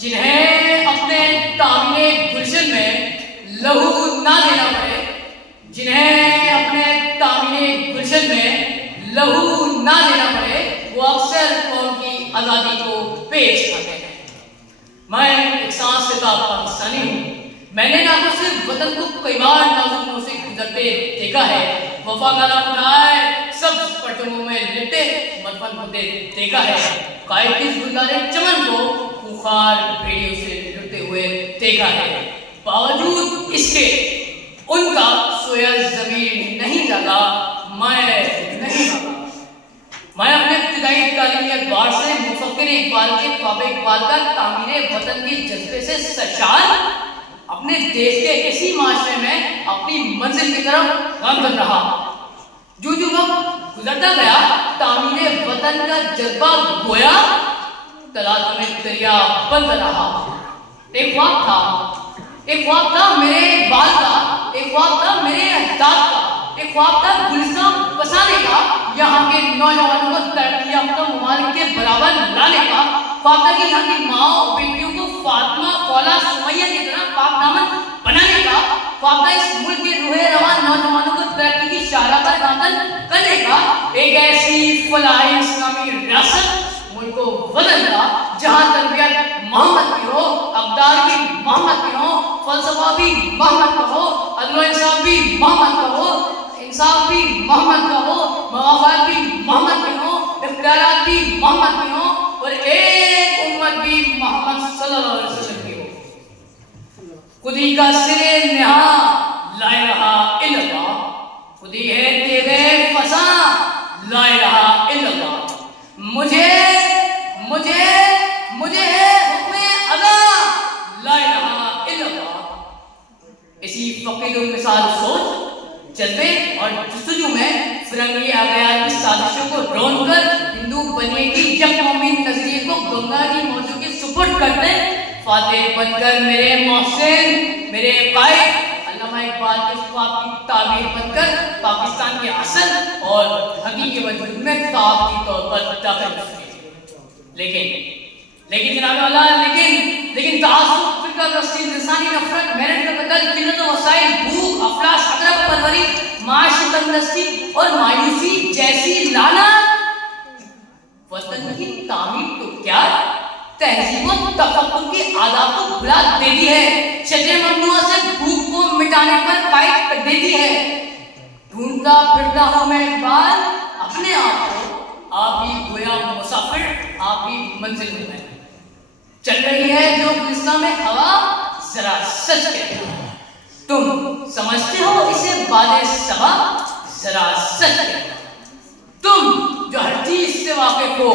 जिन्हें अपने तामीरे गुलशन में लहू ना देना पड़े, जिन्हें अपने तामीरे गुलशन में लहू ना देना पड़े, वो अक्सर कौम की आज़ादी को पेश करते हैं। मैं एक सांस लेता पाकिस्तानी हूँ। मैंने ना तो सिर्फ वतन को कई बार नाजुकों से गुजरते देखा है, वफा का नाम उठाए सब पटों में लिपटे मदफन होते देखा है, कायद की गुजारे चमन को खूंखार भेड़ियों से लुटते हुए देखा है। बावजूद इसके उनका सोया ज़मीर नहीं जागा, मैं नहीं भागा। मैं अपने इब्तिदाई तालीमी अखबार से मुफक्किर इकबाल के ख्वाब इकबाल का तामीरे वतन के जज्बे से सरशार अपने देश के इसी माशरे में अपनी मंजिल की तरफ गामजन रहा। जो जो वक्त गुजरता गया, तामीरे वतन का जज्बा गोया तलाश में दरिया बंद रहा। एक ख्वाब था मेरे इकबाल का, एक ख्वाब था मेरे अजदाद का, एक ख्वाब था गुलिस्तान बसाने का, यहाँ के नौजवानों को तरक्की याफ्ता ममालिक के बराबर लाने का। ख्वाब था कि यहाँ की माओ बेटियों को फातिमा, कौला, सुमैया की तरह पाक दामन बनाने का। ख्वाब था इस मुल्क के रूहे रवान नौजवानों को तरक्की की शाहराह पर गामजन करने का। एक ऐसी फलाही इस्लामी रियासत मुल्क को वतन का, जहाँ तरबियत मोहम्मद की हो, अक़दार भी मोहम्मद की हो, फलसफा भी मोहम्मद का हो, अदल व इंसाफ भी मोहम्मद का हो, इंसाफ भी मोहम्मद का हो, मवाक़ात भी मोहम्मद के हो, इख्तियारात भी मोहम्मद के हो, और एक उम्मत भी मोहम्मद सल्लल्लाहु अलैहि वसल्लम की हो। खुदी का सिरे नेहा ला इलाहा इल्लल्लाह, खुदी है तेरे फसा ला इलाहा इल्लल्लाह। मुझे मुझे मुझे है हुक्मे अदा ला इलाहा इल्लल्लाह। इसी फकीर मिसाल सोच, जज्बे और जुस्तजू में फिरंगी आ गया की साजिशों को ढूंढकर हिंदू बनने की यकमौमी नजरिए को गंगा की मौजू के सुपुर्द करते फातेह बनकर मेरे मोहसिन, मेरे कायद अल्लामा इकबाल के ख्वाब की ताबीर बनकर पाकिस्तान के असल और हकीकी वजूद में ताब की तौर पर दाखिल हुए। लेकिन जनाब वाला लेकिन तासुब, फिरका रसीद, इंसानी नफरत, मेरिट का कत्ल, किल्लत वसाइल, भूख, अफलास, अदरक परवरी, माशी तंदरुस्ती और मायूसी जैसी लानत वतन की तामीर तो क्या तहजीब और तफक्कुर की आदाब को भुला देती है, शजरे ममनुआ से भूख को मिटाने पर कायद कर देती है। ढूंढता फिरता हूँ मैं इकबाल अपने आप को, आप ही गोया मुसाफिर, आप ही मंजिल में चल रही है जो गुलिस्तान में हवा, जरा सच कहती है। तुम समझते हो इसे बादे सबा, जरा सच कहती है। तुम जो हर चीज से वाकिफ हो,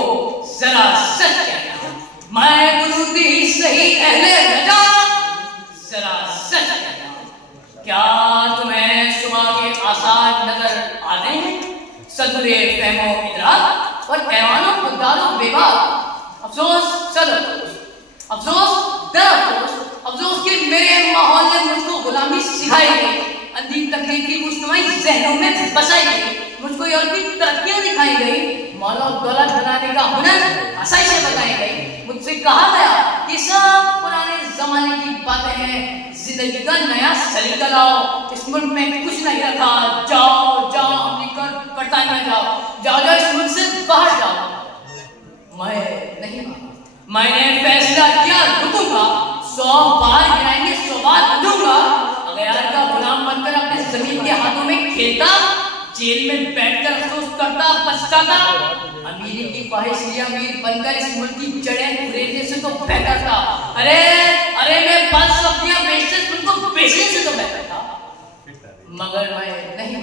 जरा सच कहती है। मैं बुजुर्गी ही सही अहले रजा, जरा सच कहती है। क्या तुम्हें सुबह के आसार नजर आते हैं? सदुरे फहमो इदराक और ऐवानों खुदारो बेबाक। अफसोस सद अफसोस दर अफसोस, अफसोस कि मेरे माहौल ने मुझको गुलामी सिखाई गई, अंधी तकलीफ की खुशनुमाई जहनों में बसाई गई, मुझको और भी तरक्कियां दिखाई गई, मौला दौलत बनाने का हुनर आसाइशें बताई गई। मुझसे कहा गया कि सब पुराने जमाने की बातें हैं, जिंदगी का नया सलीका लाओ, इस मुल्क में कुछ नहीं रखा, जाओ जाओ अमरीका करता न जाओ, जाओ जाओ इस मुल्क से बाहर जाओ। मैं नहीं माना, मैंने फैसला किया रुकूंगा, 100 बार गिराएंगे 100 बार दूंगा। अगयार का गुलाम बनकर अपने जमीन के हाथों में खेलता, जेल में बैठकर अफसोस करता, पछताता। अमीरी की ख्वाहिश लिया अमीर बनकर इस मुल्क की जड़ें कुरेदने से तो बेहतर था। अरे अरे मैं फल सब्जियां बेचते उनको बेचने से तो बेहतर था, मगर मैं नहीं।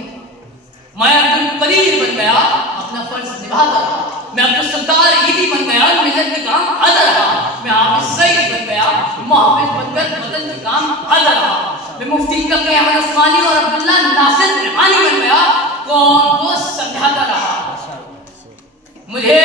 मैं अब्दुल कदीर बन गया, अपना फर्ज निभाता रहा। मैं अब्दुल सत्तार ईदी बन गया, मिल्लत के काम अदा रहा। मैं हाफिज सईद बन गया, मुहाफिज बनकर वतन के काम अदा रहा। मैं मुफ्ती तकी अहमद उस्मानी और अब्दुल्ला नासिर रिहानी बन गया, कौम को समझाता रहा। मुझे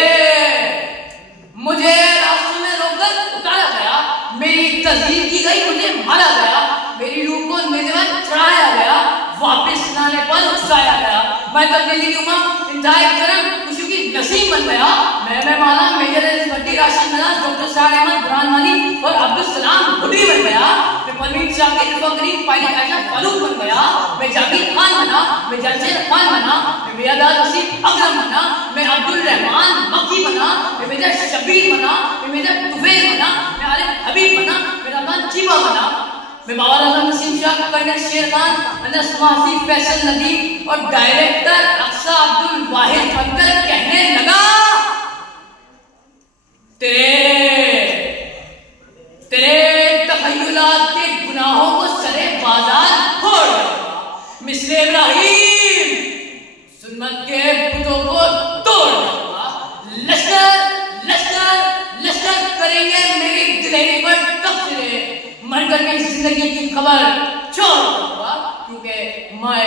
रास्तों में रोककर उतारा गया, मेरी तस्दीक की गई, मुझे मारा गया, मेरी रूह को निज़ाम चढ़ाया गया, वापस लाने पर उकसाया गया। मैं तब्दीली की उम्र इंतहाई करम खुशी की नसीब बन गया। मैं माला मेजर भट्टी यासीन नवाज, डॉक्टर साद अहमद, बुरहान वानी और अब्दुल सलाम भुट्टी बन गया। मैं परवीन शाकिर, इरफान करीम, पायलट आयशा फारूक बन गया। मैं जाकिर खान बना, मैं जासिर खान बना, मैं मियादाद वसीम अकरम बना, मैं अब्दुल रहमान मक्की बना, मैं मेजर शबीर बना, मैं मेजर तुफैल बना, मैं आरिफ हबीब बना, मैं रमजान चीमा बना, मैं बाबर आजम नसीम शाह, कर्नल शेर खान, अनस मासी, फैसल नदीम और डायरेक्टर अक्सा अब्दुल वाहिद बनकर कहने लगा, तेरे तखय्युलात के गुनाहों को सरे बाजार फोड़ दूंगा। मिस्र इब्राहिम सुन्नत के बुतों को तोड़ दूंगा। लश्कर लश्कर लश्कर करेंगे मेरी दिलेरी पर तबसरे, मरकर की जिंदगी की खबर छोड़ दूंगा, क्योंकि मैं